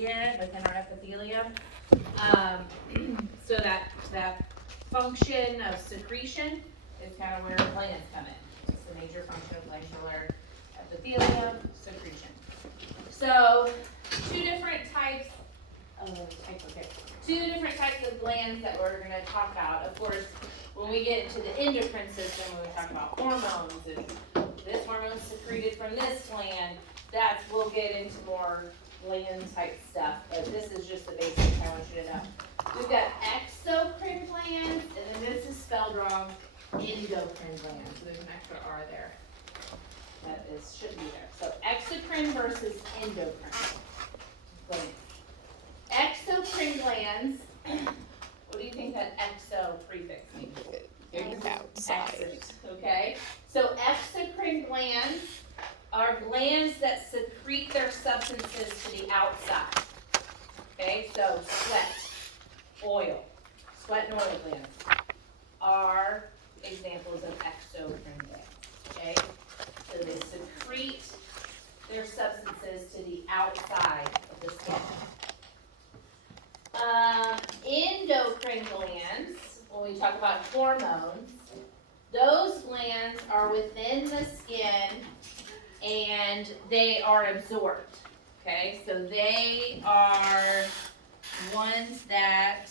skin, within our epithelium. So that function of secretion is kind of where glands come in. It's the major function of glandular epithelium, secretion. So two different types of glands that we're going to talk about. Of course, when we get into the endocrine system, when we talk about hormones and this hormone is secreted from this gland, we'll get into more gland type stuff, but this is just the basics I want you to know. We've got exocrine glands, and then this is spelled wrong, endocrine glands. So there's an extra R there. That should be there. So exocrine versus endocrine glands. Exocrine glands, what do you think that exo prefix means? Outside. Exit, okay? So exocrine glands are glands that secrete their substances to the outside. Okay, so sweat and oil glands are examples of exocrine glands. Okay, so they secrete their substances to the outside of the skin. Endocrine glands, when we talk about hormones, those glands are within the skin and they are absorbed. Okay, so they are ones that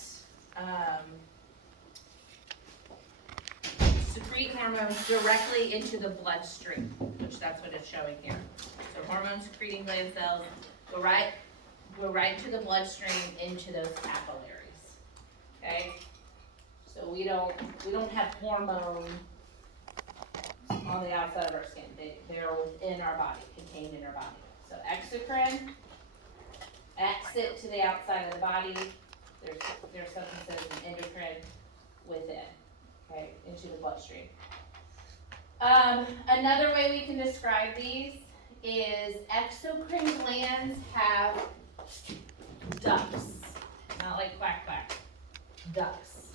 secrete hormones directly into the bloodstream, which that's what it's showing here. So hormone secreting gland cells go right to the bloodstream into those capillaries. Okay, so we don't have hormone on the outside of our skin. They're within our body, contained in our body. So exocrine, exit to the outside of the body. There's substances and endocrine within, okay, into the bloodstream. Another way we can describe these is exocrine glands have ducts, not like quack quack, ducts,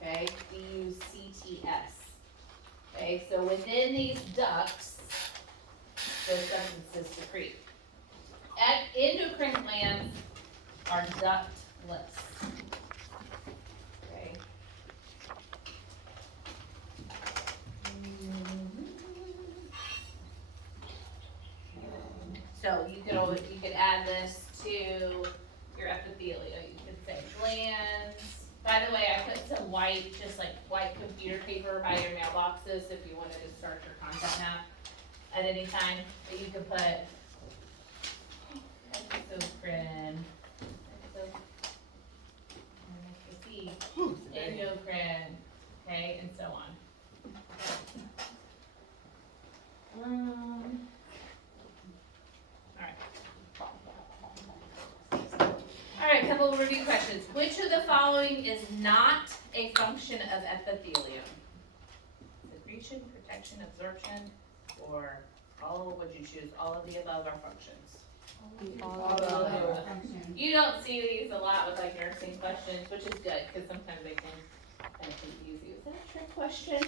okay, D-U-C-T-S. Okay, so within these ducts, those substances secrete. Endocrine glands are ductless. Okay. So you could add this to your epithelia. You could say glands. By the way, I put some white computer paper by your mailboxes if you wanted to start your content map at any time. But you could put exocrine, endocrine, okay, and so on. All right, a couple of review questions. Which of the following is not a function of epithelium? Secretion, protection, absorption, or would you choose? All of the above are functions. All of the above. You don't see these a lot with like nursing questions, which is good, because sometimes they can kind of confuse you. Is that a trick question?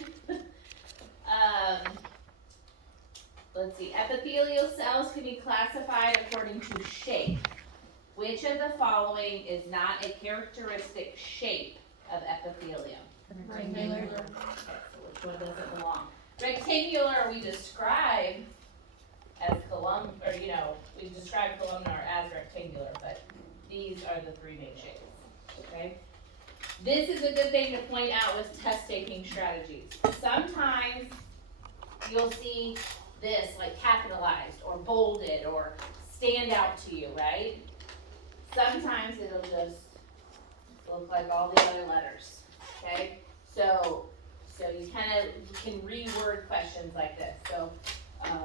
Let's see, epithelial cells can be classified according to shape. Which of the following is not a characteristic shape of epithelium? Rectangular. Okay, so which one doesn't belong? Rectangular we describe as we describe columnar as rectangular, but these are the three main shapes, okay? This is a good thing to point out with test taking strategies. Sometimes you'll see this like capitalized or bolded or stand out to you, right? Sometimes it'll just look like all the other letters, okay? So you kind of can reword questions like this. So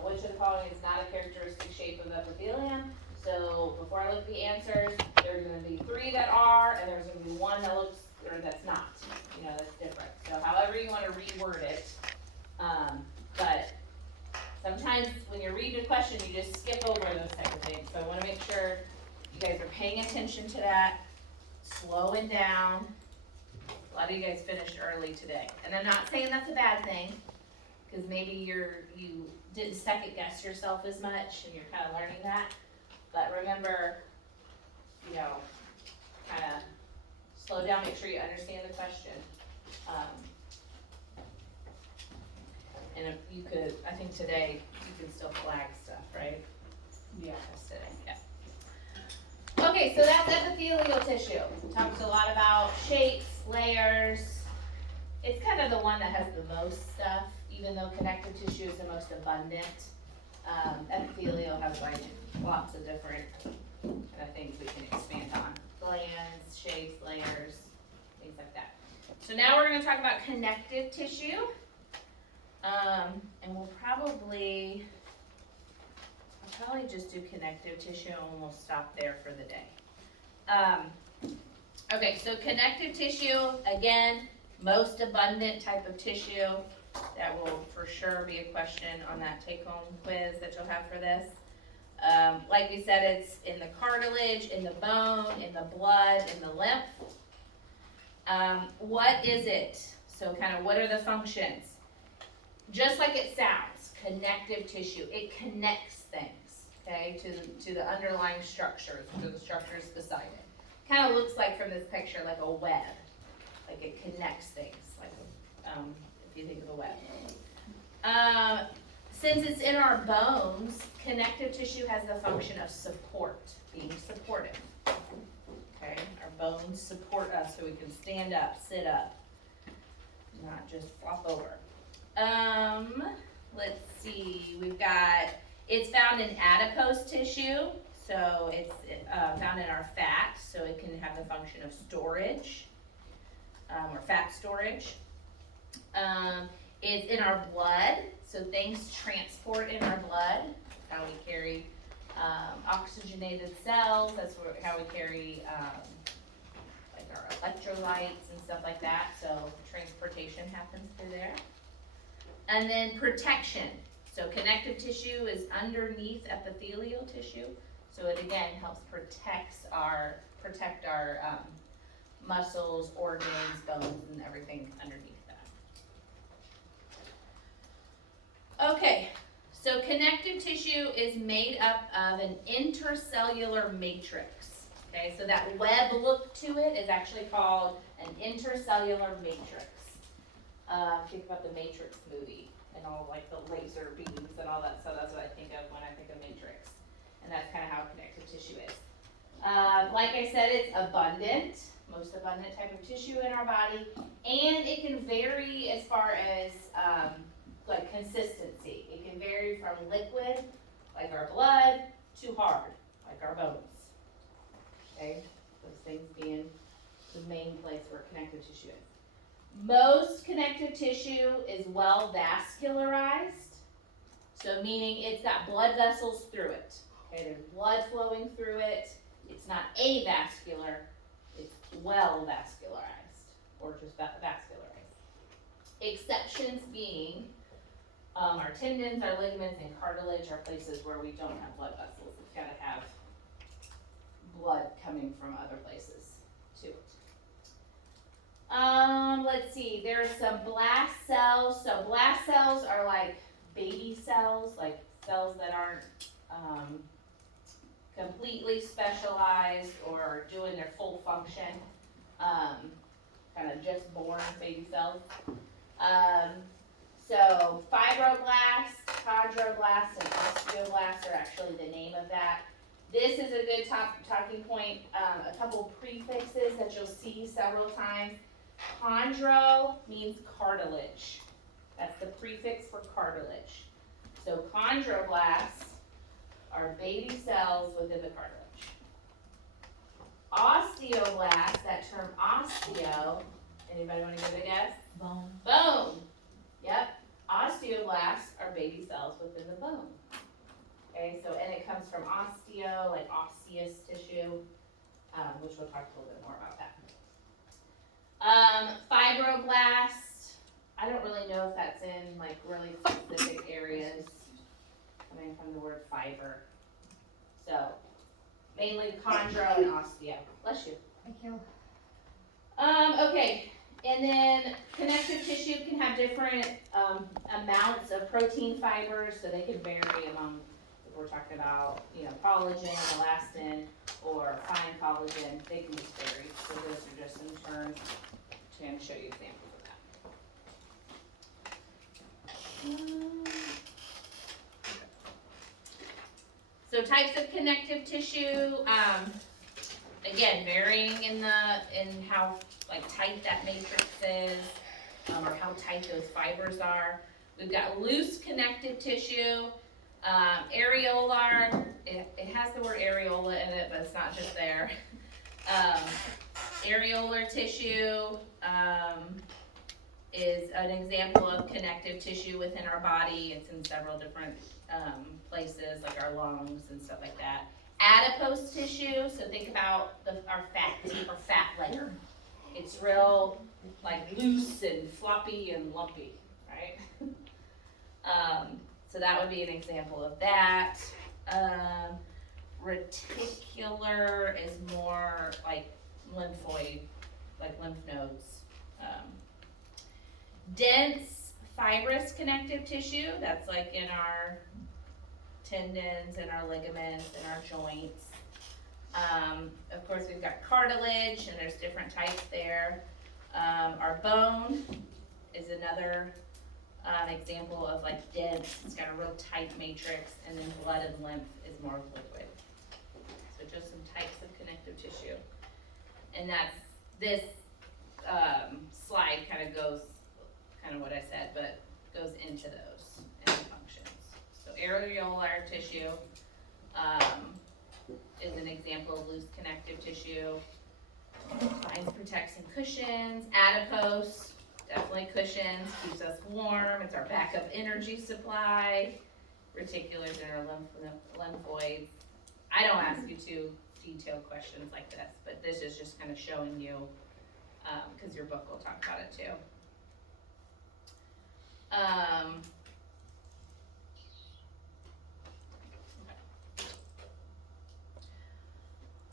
which of the following is not a characteristic shape of epithelium? So before I look at the answers, there's going to be 3 that are, and there's going to be 1 that looks, or that's not. That's different. So however you want to reword it, but sometimes when you're reading a question, you just skip over those type of things. So I want to make sure you guys are paying attention to that, slowing down. A lot of you guys finished early today. And I'm not saying that's a bad thing, because maybe you didn't second guess yourself as much and you're kind of learning that. But remember, slow down, make sure you understand the question. And if you could, I think today, you can still flag stuff, right? Yeah. That's today, yeah. Okay, so that's epithelial tissue. We talked a lot about shapes, layers. It's kind of the one that has the most stuff, even though connective tissue is the most abundant. Epithelial has like lots of different kind of things we can expand on. Glands, shapes, layers, things like that. So now we're gonna talk about connective tissue. And we'll probably just do connective tissue and we'll stop there for the day. Okay, so connective tissue, again, most abundant type of tissue. That will for sure be a question on that take-home quiz that you'll have for this. Like we said, it's in the cartilage, in the bone, in the blood, in the lymph. What is it? So kind of what are the functions? Just like it sounds, connective tissue, it connects things, okay, to the underlying structures, to the structures beside it. Kind of looks like from this picture like a web, like it connects things, like if you think of a web. Since it's in our bones, connective tissue has the function of support, being supportive. Okay, our bones support us so we can stand up, sit up, not just flop over. Let's see, it's found in adipose tissue, so it's found in our fat, so it can have the function of storage, or fat storage. It's in our blood, so things transport in our blood, how we carry oxygenated cells, that's how we carry like our electrolytes and stuff like that, so transportation happens through there. And then protection, so connective tissue is underneath epithelial tissue, so it again helps protect our muscles, organs, bones, and everything underneath that. Okay, so connective tissue is made up of an intercellular matrix. Okay, so that web look to it is actually called an intercellular matrix. Think about the Matrix movie and all like the laser beams and all that, so that's what I think of when I think of Matrix. And that's kind of how connective tissue is. Like I said, it's abundant, most abundant type of tissue in our body, and it can vary as far as like consistency. It can vary from liquid, like our blood, to hard, like our bones. Okay, those things being the main place where connective tissue is. Most connective tissue is well vascularized, so meaning it's got blood vessels through it. Okay, there's blood flowing through it. It's not avascular, it's well vascularized, or just vascularized. Exceptions being our tendons, our ligaments, and cartilage are places where we don't have blood vessels. It's got to have blood coming from other places to it. Let's see, there are some blast cells. So blast cells are like baby cells, like cells that aren't completely specialized or doing their full function. Kind of just born baby cells. So fibroblasts, chondroblasts, and osteoblasts are actually the name of that. This is a good talking point. A couple prefixes that you'll see several times. Chondro means cartilage. That's the prefix for cartilage. So chondroblasts are baby cells within the cartilage. Osteoblasts, that term osteo, anybody want to give a guess? Bone. Bone. Yep. Osteoblasts are baby cells within the bone. Okay, so, and it comes from osteo, like osseous tissue, which we'll talk a little bit more about that. Fibroblast, I don't really know if that's in like really specific areas, coming from the word fiber. So, mainly chondro and osteo. Bless you. Thank you. Okay, and then connective tissue can have different amounts of protein fibers, so they can vary among the if we're talking about, collagen, elastin, or fine collagen, they can just vary. So those are just some terms to kind of show you examples of that. So types of connective tissue, again, varying in how tight that matrix is, or how tight those fibers are. We've got loose connective tissue, areolar, it has the word areola in it, but it's not just there. Areolar tissue, is an example of connective tissue within our body. It's in several different places, like our lungs and stuff like that. Adipose tissue, so think about our fat layer. It's real loose and floppy and lumpy, right? So that would be an example of that. Reticular is more like lymphoid, like lymph nodes. Dense fibrous connective tissue, that's like in our tendons and our ligaments and our joints. Of course, we've got cartilage, and there's different types there. Our bone is another example of dense. It's got a real tight matrix, and then blood and lymph is more liquid. So just some types of connective tissue. And that's, this slide kind of goes, kind of what I said, but goes into those and the functions. So areolar tissue is an example of loose connective tissue. Binds, protects, and cushions. Adipose, definitely cushions, keeps us warm. It's our backup energy supply. Reticulars and our lymphoids. I don't ask you too detailed questions like this, but this is just kind of showing you, because your book will talk about it too.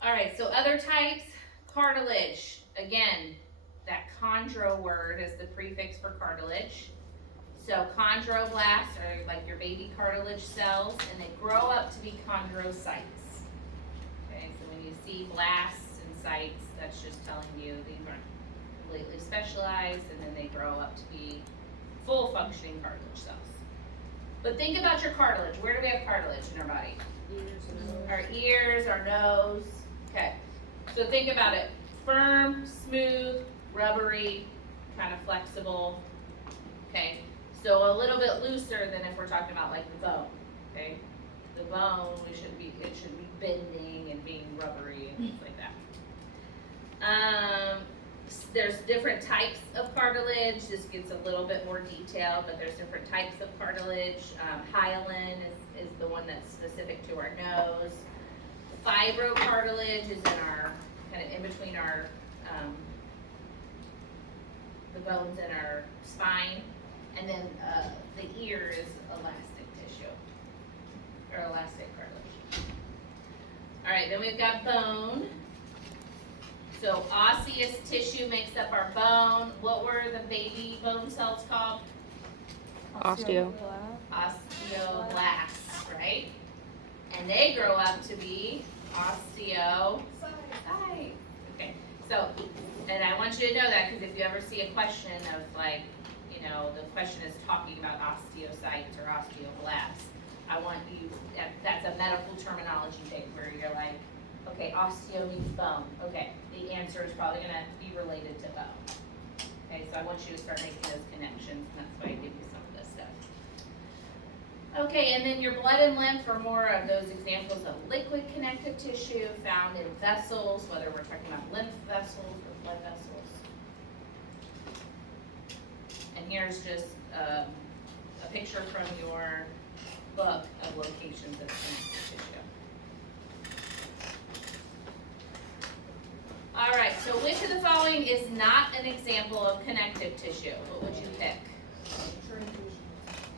All right, so other types, cartilage. Again, that chondro word is the prefix for cartilage. So chondroblasts are like your baby cartilage cells, and they grow up to be chondrocytes. Okay, so when you see blasts and cytes, that's just telling you these aren't completely specialized, and then they grow up to be full functioning cartilage cells. But think about your cartilage. Where do we have cartilage in our body? Our ears, our nose. Okay, so think about it. Firm, smooth, rubbery, kind of flexible. Okay, so a little bit looser than if we're talking about the bone. Okay, the bone, it should be bending and being rubbery and things like that. There's different types of cartilage. This gets a little bit more detailed, but there's different types of cartilage. Hyaline is the one that's specific to our nose. Fibrocartilage is in our, kind of in between our, the bones in our spine. And then the ear is elastic tissue, or elastic cartilage. All right, then we've got bone. So osseous tissue makes up our bone. What were the baby bone cells called? Osteoblasts, right? And they grow up to be osteocytes. Okay, so, and I want you to know that, because if you ever see a question of the question is talking about osteocytes or osteoblasts, I want you, that's a medical terminology thing where you're like, okay, osteo means bone. Okay, the answer is probably gonna be related to bone. Okay, so I want you to start making those connections, and that's why I give you some of this stuff. Okay, and then your blood and lymph are more of those examples of liquid connective tissue found in vessels, whether we're talking about lymph vessels or blood vessels. And here's just a picture from your book of locations of connective tissue. All right, so which of the following is not an example of connective tissue? What would you pick?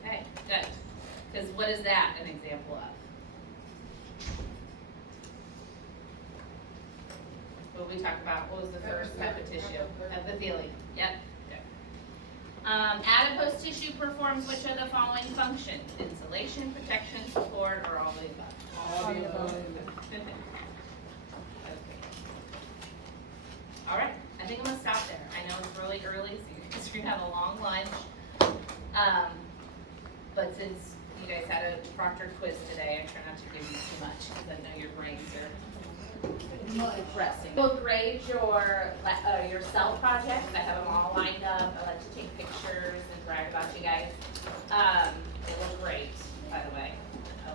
Okay, good. Because what is that an example of? What we talked about, what was the first type of tissue? Epithelium. Yep. Okay. Adipose tissue performs which of the following functions? Insulation, protection, support, or all the above? All the above. Okay. All right, I think I'm gonna stop there. I know it's really early, so you guys are gonna have a long lunch. But since you guys had a proctored quiz today, I try not to give you too much, because I know your brains are depressing. We'll grade your cell projects. I have them all